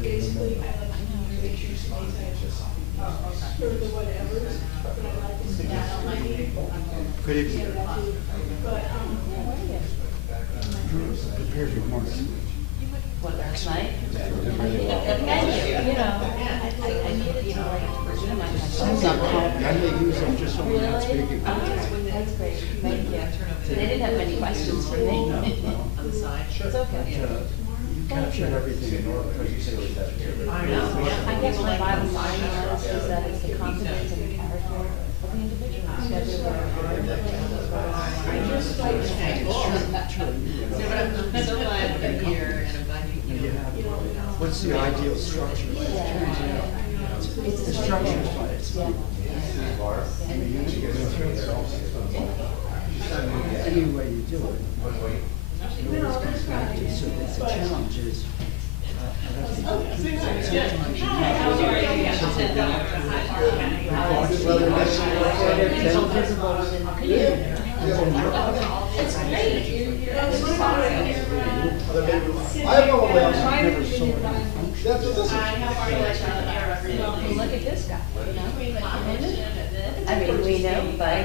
but basically, I like to make sure somebody's or the whatevers, but I like to see that on my meeting. Good evening. But, Prepared remarks. What, last night? Really well. You know, I needed to like, minimize myself somehow. I may use them just so we're not Really? speaking. That's great, thank you. They didn't have many questions for me. No. It's okay. You captured everything in your presentation. I know, I guess my bottom line was, is that it's the confidence and the character of the individual. It's got to be I just like to thank all. I'm so glad you're here and I'm glad You have, what's the ideal structure? The structure is fine. It's fine. I mean, you should get through it all. Any way you do it. It always comes back to, so that's the challenge is, sometimes you I know what else. never saw any function. That's what this is. Look at this guy, you know? I mean, we know, but. You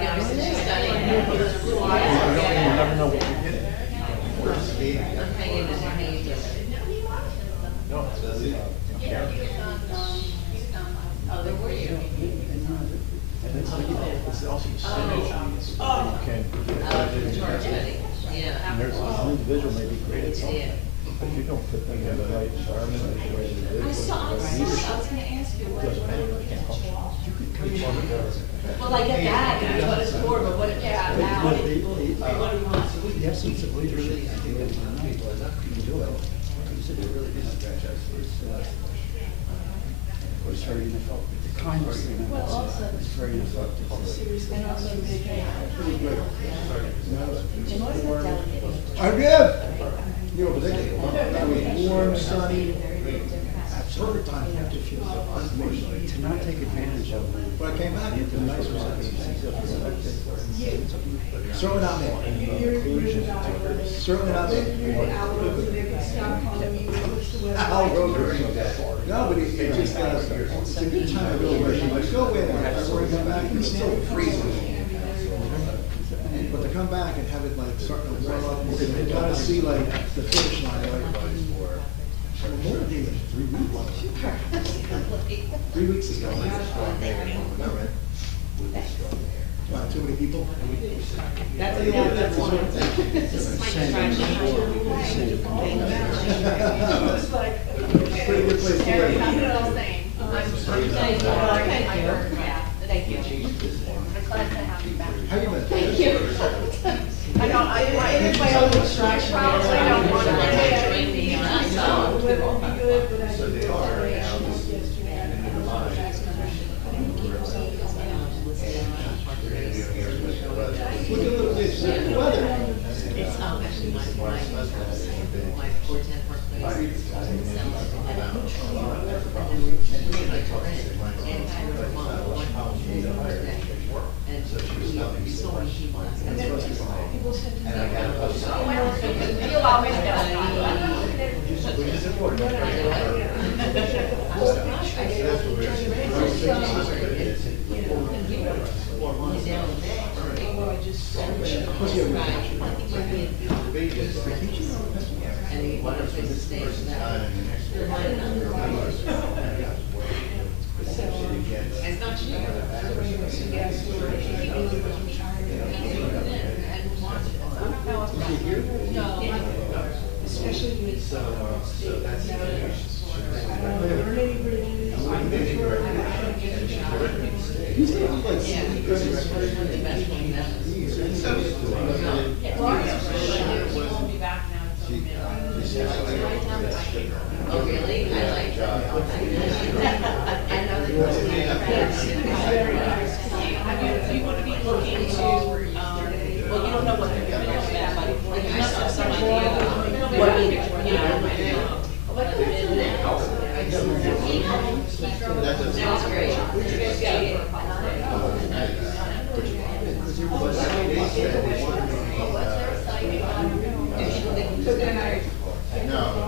never know what you're getting. I'm hanging in there, hanging in there. Oh, there were you. And it's also the synergy. Okay. Charge Betty. Yeah. And there's an individual may be great at something, Yeah. but if you don't put them in the right environment, and the right individual, I saw, the right leadership, I was gonna ask you, what doesn't are matter. you looking at? Well, I get that, and what it's for, but what, yeah, now. The essence of leadership is the way to night. You can do it. You said it really is. It's very ineffective. The kindness thing, it's very ineffective. And also, and what's that delegating? I did. You know, it was warm, sunny, perfect time. To not take advantage of it. But I came back, the nice was certainly not me. Certainly not me. Al Roker. No, but it just, it's a good time to go where you go in, everyone come back, and it's still freezing. But to come back and have it like starting to warm up, you gotta see like the finish line, like. Memorial Day was 3 weeks. 3 weeks ago. Wow, too many people? That's one. This is my distraction. Pretty good place to live. I'm thank you. Thank you. I'm glad to have you back. How you been? Thank you. I don't, it is my own distraction. I don't want to join me on it, so. So they are now. Look at the weather. It's, actually, my husband's, my 410 Park Place. And so many people. People said to me, You allow me to and one of the stations that it's not cheap. especially with. I don't learn any bridges. I'm sure I have to get a job. We'll be back now until midnight. Oh, really? I like that. I know that. You would be looking to, well, you don't know what they're gonna do yet, but you must have some idea what you know. That's great. No.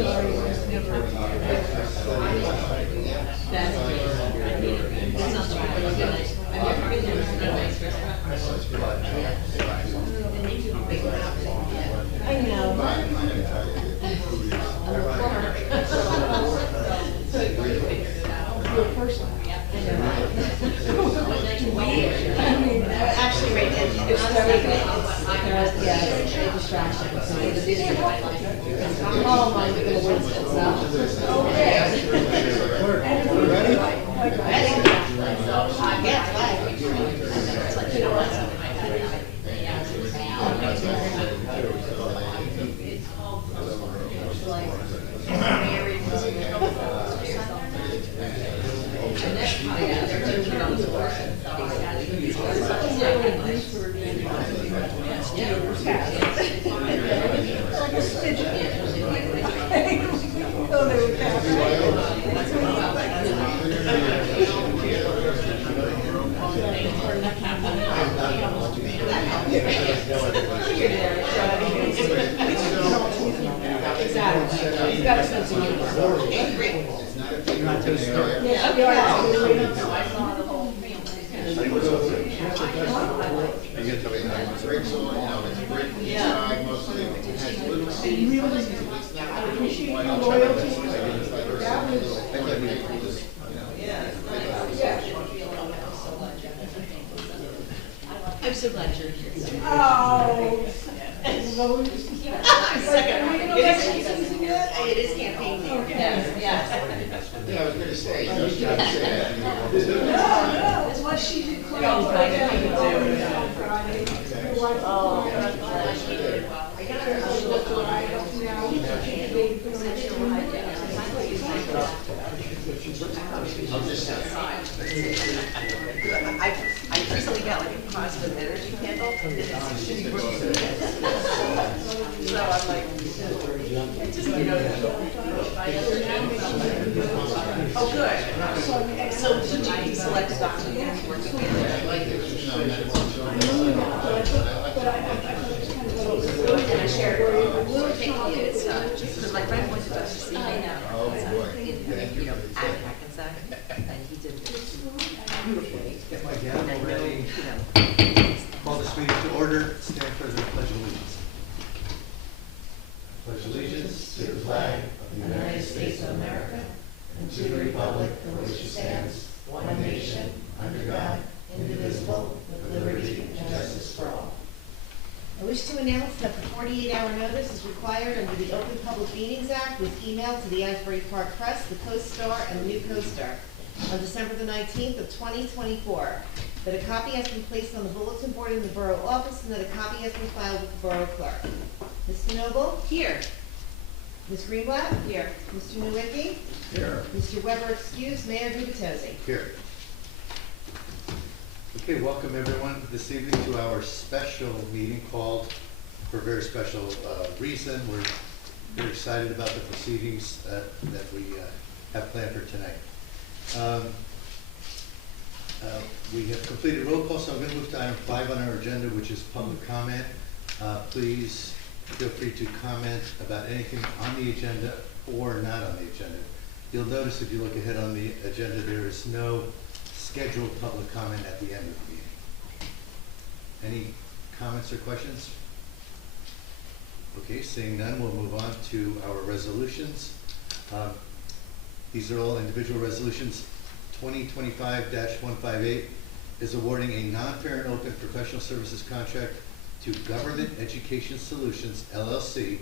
sorry, it's never. That's good. It's not the one that's good. I've never been there, it's not a nice restaurant. I know. Your person. Actually, right, it's yeah, it's a distraction, so it's oh my goodness, Okay. Ready? Oh, they were happy. exactly. He's got a sense of humor. Yes, we are. You get to me, it's great soil, it's a great inside, most of it has little seeds. Really, I appreciate your loyalty. That was, I'm so glad you're here. oh. Those. It is campaign day. Yes, yes. Yeah, I was gonna say, you just gotta say that. No, unless she did clean Oh, up right. on Friday. Your wife- Oh. I got her, she looked right up now. They put her in. I recently got like a positive energy candle, and it's shitty rooms. So I'm like, just, you know. Oh, good. So did you select a doctor that's working and I shared it. Thank you. It's, because my friend went to Dr. C. Oh, boy. You know, at Hackensack, and he did it beautifully. Get my And gavel I know, ready. you know, Call the meeting to order. Stand for the pledge of allegiance. Pledge allegiance to the flag of the United States of America and to the republic for which it stands, one nation, under God, indivisible, with liberty and justice for all. I wish to announce that the 48-hour notice is required under the Open Public Meetings Act was emailed to the Asbury Park Press, the Coast-Star, and the New Coast-Star on December the 19th of 2024, that a copy has been placed on the bulletin board in the borough office, and that a copy has been filed with the borough clerk. Mr. Noble? Here. Ms. Greenblatt? Here. Mr. Nowicki? Here. Mr. Weber excused, Mayor Gubitosi. Here. Okay, welcome everyone this evening to our special meeting called for a very special reason. We're very excited about the proceedings that we have planned for tonight. We have completed roll call, so I'm going to move to item 5 on our agenda, which is public comment. Please feel free to comment about anything on the agenda or not on the agenda. You'll notice if you look ahead on the agenda, there is no scheduled public comment at the end of the meeting. Any comments or questions? Okay, seeing none, we'll move on to our resolutions. These are all individual resolutions. 2025-158 is awarding a non-fair and open professional services contract to Government Education Solutions, LLC,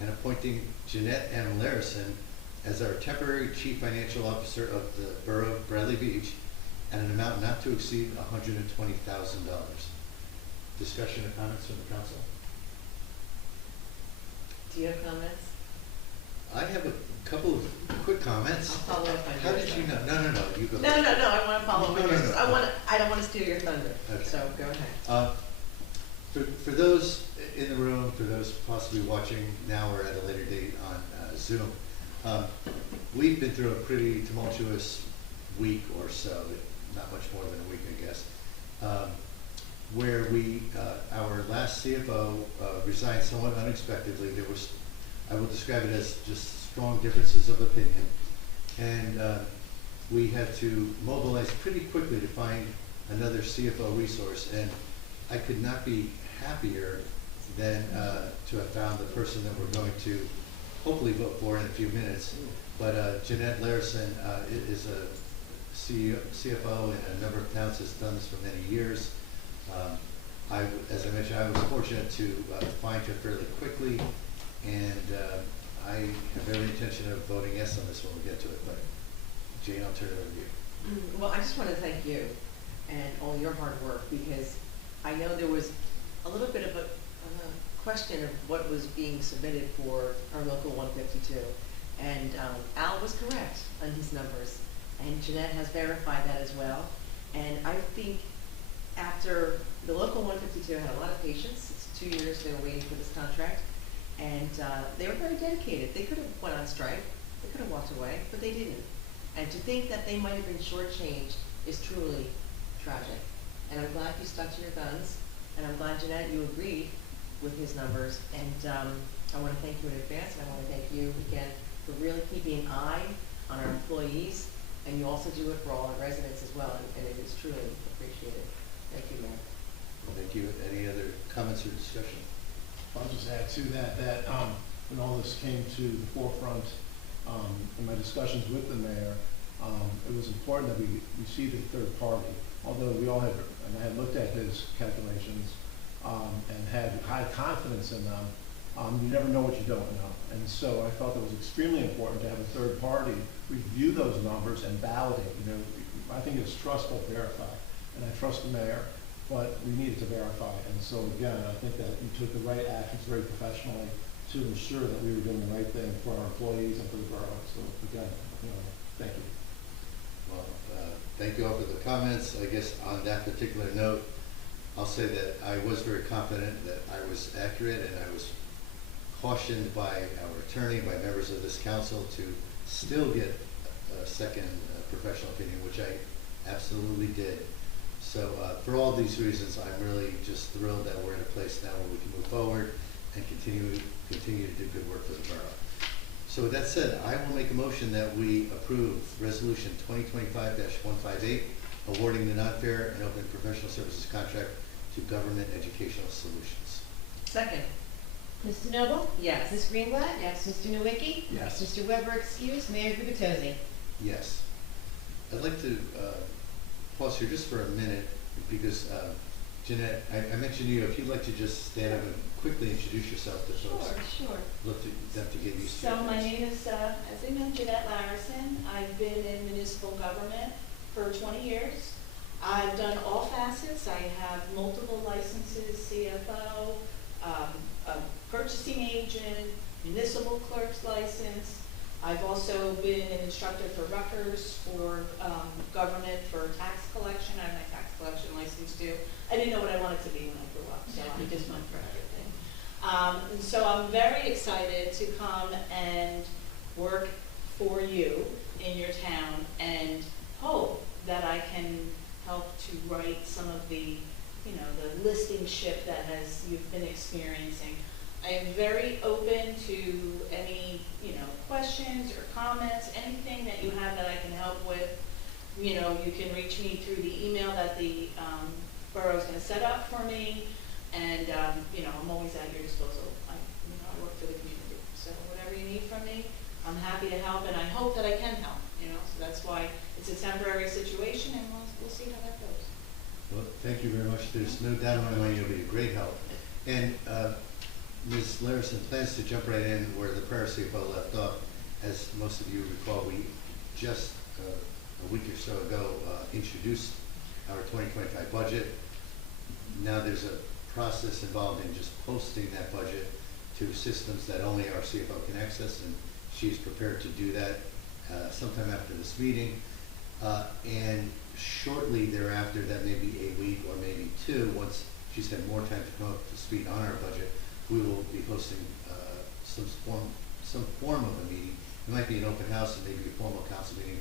and appointing Jeanette M. Larison as our temporary Chief Financial Officer of the Borough of Bradley Beach at an amount not to exceed $120,000. Discussion or comments from the council? Do you have comments? I have a couple of quick comments. I'll follow up on How yours. did you know? No, you go. No, I want to follow up on No, yours. no. I don't want to steal your thunder, Okay. so go ahead. For those in the room, for those possibly watching now or at a later date on Zoom, we've been through a pretty tumultuous week or so, not much more than a week, I guess, where our last CFO resigned somewhat unexpectedly. There was, I will describe it as just strong differences of opinion. And we had to mobilize pretty quickly to find another CFO resource. And I could not be happier than to have found the person that we're going to hopefully vote for in a few minutes. But Jeanette Larison is a CFO in a number of towns, has done this for many years. As I mentioned, I was fortunate to find her fairly quickly, and I have every intention of voting yes on this when we get to it. But Jane, I'll turn it over to you. Well, I just want to thank you and all your hard work, because I know there was a little bit of a question of what was being submitted for our local 152. And Al was correct on his numbers, and Jeanette has verified that as well. And I think after the local 152 had a lot of patience, it's 2 years they were waiting for this contract, and they were very dedicated. They could have went on strike, they could have walked away, but they didn't. And to think that they might have been shortchanged is truly tragic. And I'm glad you stuck to your guns, and I'm glad, Jeanette, you agreed with his numbers. And I want to thank you in advance, and I want to thank you again for really keeping an eye on our employees, and you also do it for all our residents as well, and it is truly appreciated. Thank you, Mayor. Thank you. Any other comments or discussion? I'll just add to that, when all this came to the forefront, in my discussions with the mayor, it was important that we received a third party. Although we all had, and I had looked at his calculations, and had high confidence in them, you never know what you don't know. And so I felt it was extremely important to have a third party review those numbers and validate. You know, I think it's trust but verify. And I trust the mayor, but we needed to verify. And so again, I think that we took the right actions very professionally to ensure that we were doing the right thing for our employees and for the borough. So again, thank you. Well, thank you all for the comments. I guess on that particular note, I'll say that I was very confident that I was accurate, and I was cautioned by our attorney, by members of this council, to still get a second professional opinion, which I absolutely did. So for all these reasons, I'm really just thrilled that we're in a place now where we can move forward and continue to do good work for the borough. So with that said, I will make a motion that we approve Resolution 2025-158, awarding the non-fair and open professional services contract to Government Educational Solutions. Second. Mr. Noble? Yes. Ms. Greenblatt? Yes. Mr. Nowicki? Yes. Mr. Weber excused, Mayor Gubitosi? Yes. I'd like to pause here just for a minute, because Jeanette, I mentioned you. If you'd like to just stand up and quickly introduce yourself to folks. Sure. Look to them to get used to So your my names. name is, as I mentioned, Jeanette Larison. I've been in municipal government for 20 years. I've done all facets. I have multiple licenses, CFO, a purchasing agent, municipal clerk's license. I've also been an instructor for Rutgers, for government, for tax collection. I have my tax collection license too. I didn't know what I wanted to be when I grew up, so I just went for everything. And so I'm very excited to come and work for you in your town, and hope that I can help to right some of the, the listing shift that you've been experiencing. I am very open to any, questions or comments, anything that you have that I can help with. You can reach me through the email that the borough is going to set up for me, and I'm always at your disposal. I work for the community, so whatever you need from me, I'm happy to help, and I hope that I can help. So that's why it's a temporary situation, and we'll see how that goes. Well, thank you very much. There's no doubt in my mind you'll be a great help. And Ms. Larison plans to jump right in where the prior CFO left off. As most of you recall, we just a week or so ago introduced our 2025 budget. Now there's a process involved in just posting that budget to systems that only our CFO can access, and she's prepared to do that sometime after this meeting. And shortly thereafter, that may be a week or maybe two, once she's had more time to come up to speed on our budget, we will be hosting some form of a meeting. It might be an open house and maybe a formal council meeting,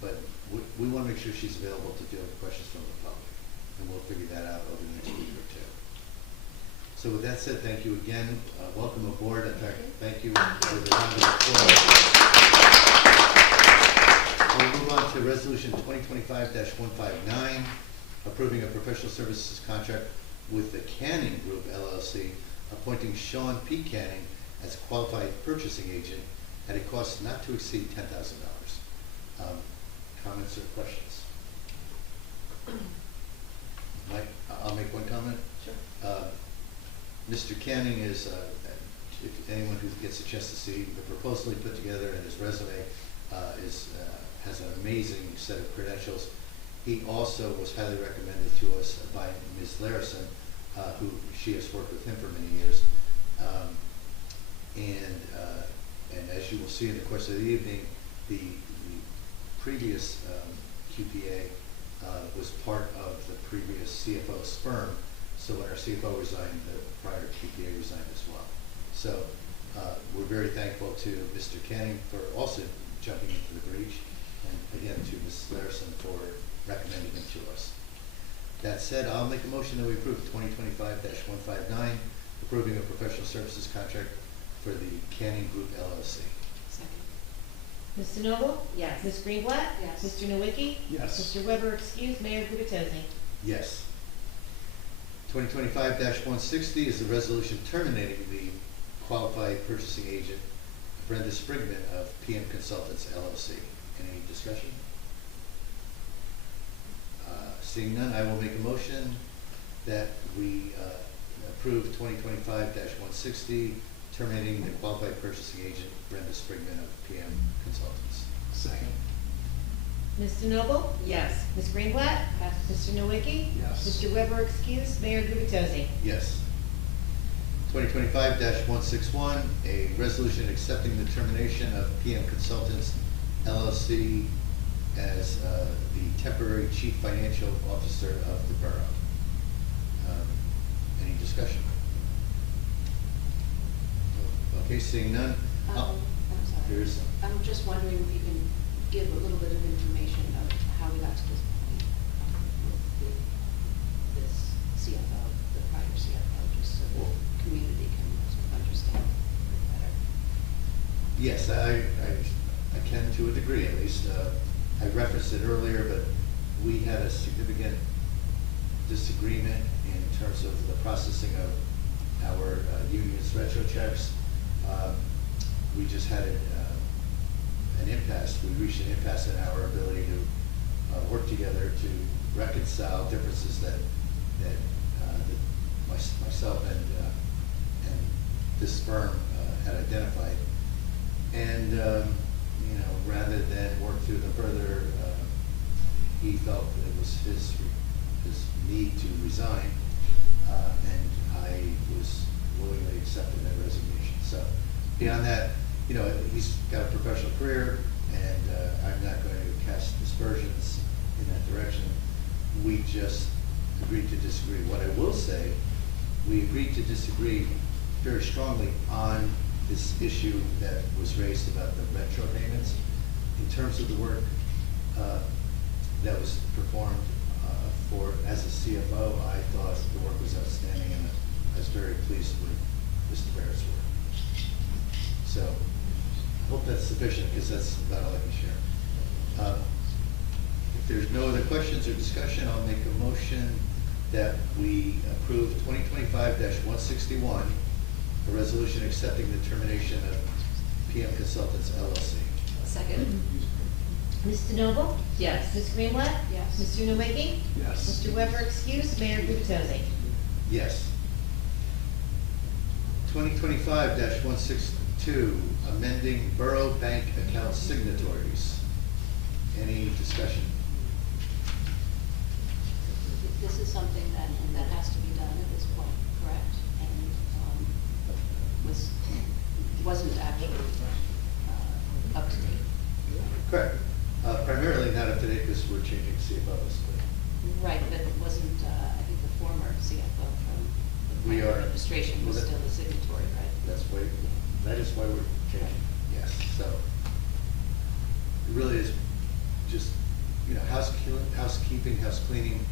but we want to make sure she's available to field questions from the public, and we'll figure that out over the next week or two. So with that said, thank you again. Welcome aboard. In fact, thank you for the round of applause. We'll move on to Resolution 2025-159, approving a professional services contract with the Canning Group LLC, appointing Sean P. Canning as qualified purchasing agent at a cost not to exceed $10,000. Comments or questions? Mike, I'll make one comment. Sure. Mr. Canning is, if anyone who gets a chance to see the proposal he put together and his resume, has an amazing set of credentials. He also was highly recommended to us by Ms. Larison, who she has worked with him for many years. And as you will see in the course of the evening, the previous QPA was part of the previous CFO's firm. So when our CFO resigned, the prior QPA resigned as well. So we're very thankful to Mr. Canning for also jumping into the breach, and again to Ms. Larison for recommending him to us. That said, I'll make a motion that we approve 2025-159, approving a professional services contract for the Canning Group LLC. Second. Mr. Noble? Yes. Ms. Greenblatt? Yes. Mr. Nowicki? Yes. Mr. Weber excused, Mayor Gubatosi? Yes. 2025-160 is the resolution terminating the qualified purchasing agent Brenda Sprigman of PM Consultants LLC. Any discussion? Seeing none, I will make a motion that we approve 2025-160, terminating the qualified purchasing agent Brenda Sprigman of PM Consultants. Second. Mr. Noble? Yes. Ms. Greenblatt? Yes. Mr. Nowicki? Yes. Mr. Weber excused, Mayor Gubatosi? Yes. 2025-161, a resolution accepting the termination of PM Consultants LLC as the temporary chief financial officer of the borough. Any discussion? Okay, seeing none. I'm sorry. There is some. I'm just wondering if you can give a little bit of information of how we got to this point with this CFO, the prior CFO, just so the community can sort of understand it better. Yes, I can to a degree at least. I referenced it earlier, but we had a significant disagreement in terms of the processing of our union's retro checks. We just had an impasse. We reached an impasse in our ability to work together to reconcile differences that myself and this firm had identified. And rather than work through them further, he felt it was his need to resign, and I was willingly accepting that resignation. So beyond that, he's got a professional career, and I'm not going to cast dispersions in that direction. We just agreed to disagree. What I will say, we agreed to disagree very strongly on this issue that was raised about the retro payments. In terms of the work that was performed as a CFO, I thought the work was outstanding, and I was very pleased with Mr. Barrett's work. So I hope that's sufficient, because that's about all I can share. If there's no other questions or discussion, I'll make a motion that we approve 2025-161, a resolution accepting the termination of PM Consultants LLC. Second. Mr. Noble? Yes. Ms. Greenblatt? Yes. Mr. Nowicki? Yes. Mr. Weber excused, Mayor Gubatosi? Yes. 2025-162, amending Borough Bank account signatories. Any discussion? This is something that has to be done at this point, correct? And wasn't actually up to date. Correct. Primarily not up to date because we're changing CFOs. Right, but it wasn't, I think the former CFO from the We prior are- administration was well, still a signatory, right? That is why we're changing. Yes. So it really is just housekeeping, house cleaning,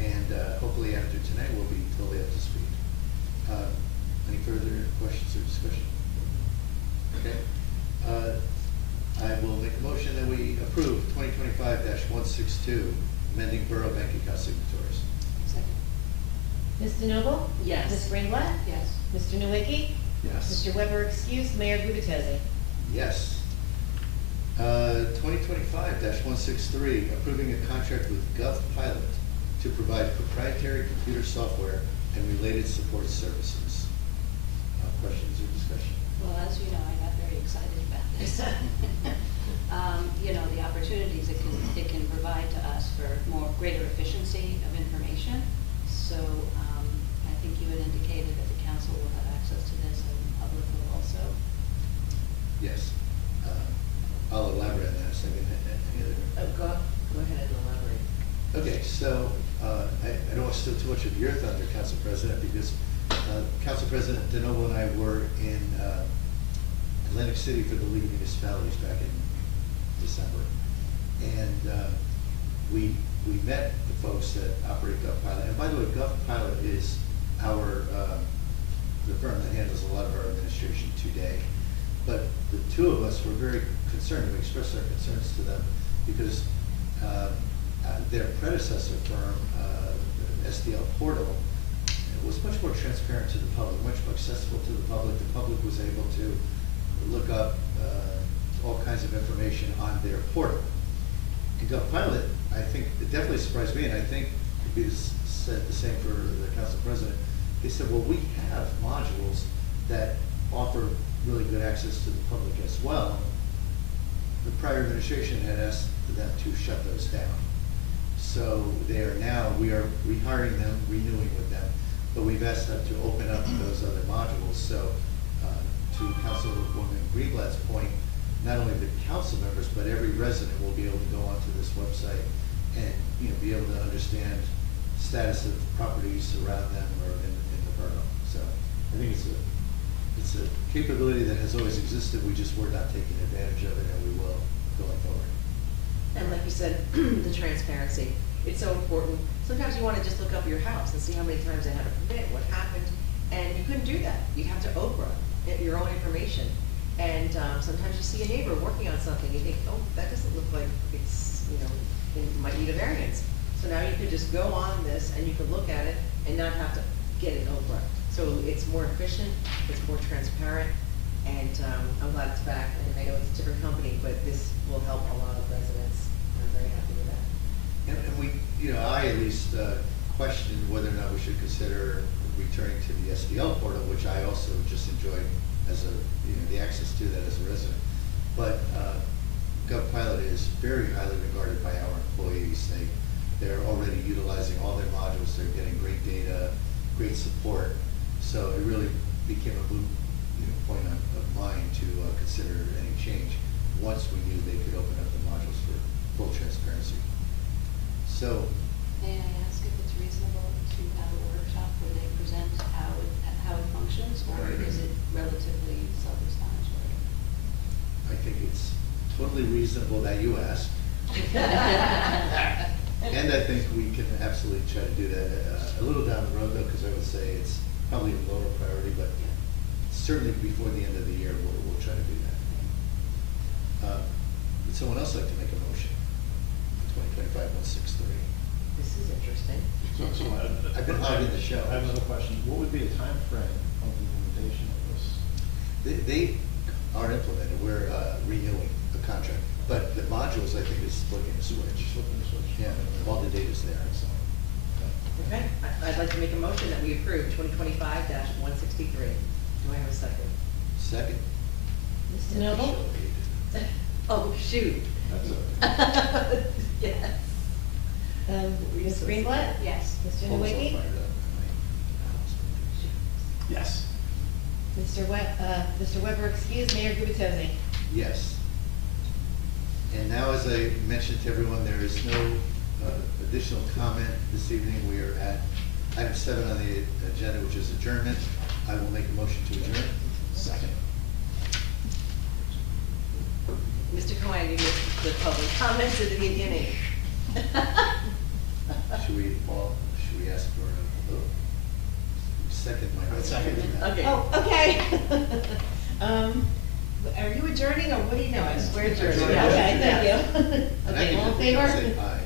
and hopefully after tonight we'll be totally up to speed. Any further questions or discussion? Okay. I will make a motion that we approve 2025-162, amending Borough Bank account signatories. Second. Ms. DeNoble? Yes. Ms. Greenblatt? Yes. Mr. Nowicki? Yes. Mr. Weber excused, Mayor Gubatosi. Yes. 2025-163, approving a contract with GovPilot to provide proprietary computer software and related support services. Questions or discussion? Well, as you know, I got very excited about this. You know, the opportunities it can provide to us for greater efficiency of information. So, I think you had indicated that the council will have access to this and the public will also. Yes. I'll elaborate on that in a second. Any other? Go ahead and elaborate. Okay, so I don't want to steal too much of your thunder, Council President, because Council President DeNoble and I were in Atlantic City for the League of Municipalities back in December. And we met the folks that operate GovPilot. And by the way, GovPilot is the firm that handles a lot of our administration today. But the two of us were very concerned. We expressed our concerns to them because their predecessor firm, the SDL Portal, was much more transparent to the public, much more accessible to the public. The public was able to look up all kinds of information on their portal. And GovPilot, I think, it definitely surprised me, and I think it'd be said the same for the council president. They said, well, we have modules that offer really good access to the public as well. The prior administration had asked them to shut those down. So we are rehiring them, renewing with them, but we've asked them to open up those other modules. So to Councilwoman Greenblatt's point, not only the council members, but every resident will be able to go onto this website and be able to understand status of properties around them or in the borough. So I think it's a capability that has always existed. We just were not taking advantage of it, and we will going forward. And like you said, the transparency, it's so important. Sometimes you want to just look up your house and see how many times they had a permit, what happened, and you couldn't do that. You'd have to Oprah your own information. And sometimes you see a neighbor working on something, you think, oh, that doesn't look like it's, it might need a variance. So now you could just go on this and you could look at it and not have to get an Oprah. So it's more efficient, it's more transparent, and I'm glad it's back. And I know it's a different company, but this will help a lot of residents. I'm very happy with that. And we, I at least questioned whether or not we should consider returning to the SDL portal, which I also just enjoyed as the access to that as a resident. But GovPilot is very highly regarded by our employees. They're already utilizing all their modules. They're getting great data, great support. So it really became a moot point of mine to consider any change once we knew they could open up the modules for full transparency. So, May I ask if it's reasonable to have a workshop where they present how it functions, or is it relatively self-explanatory? I think it's totally reasonable that you ask. And I think we can absolutely try to do that a little down the road, though, because I would say it's probably a lower priority, but certainly before the end of the year, we'll try to do that. Would someone else like to make a motion? 2025-163. This is interesting. So I've been hogging the show. I have another question. What would be a time frame of the implementation of this? They are implemented. We're renewing the contract. But the modules, I think, is flipping a switch. Flipping the switch. Yeah, all the data's there. Okay, I'd like to make a motion that we approve 2025-163. Do I have a second? Second. Mr. Noble? Oh, shoot. That's it. Yes. Ms. Greenblatt? Yes. Mr. Also Nowicki? fired up. Yes. Mr. Weber excused, Mayor Gubatosi. Yes. And now, as I mentioned to everyone, there is no additional comment this evening. We are at item 7 on the agenda, which is adjournment. I will make a motion to adjourn. Second. Mr. Cohen, you missed the public comments at the beginning. Should we ask for a vote? second my. Second. Okay. Oh, okay. Are you adjourning or what are you doing? We're adjourning. Okay, thank you. And I Okay, can all in just favor? say aye.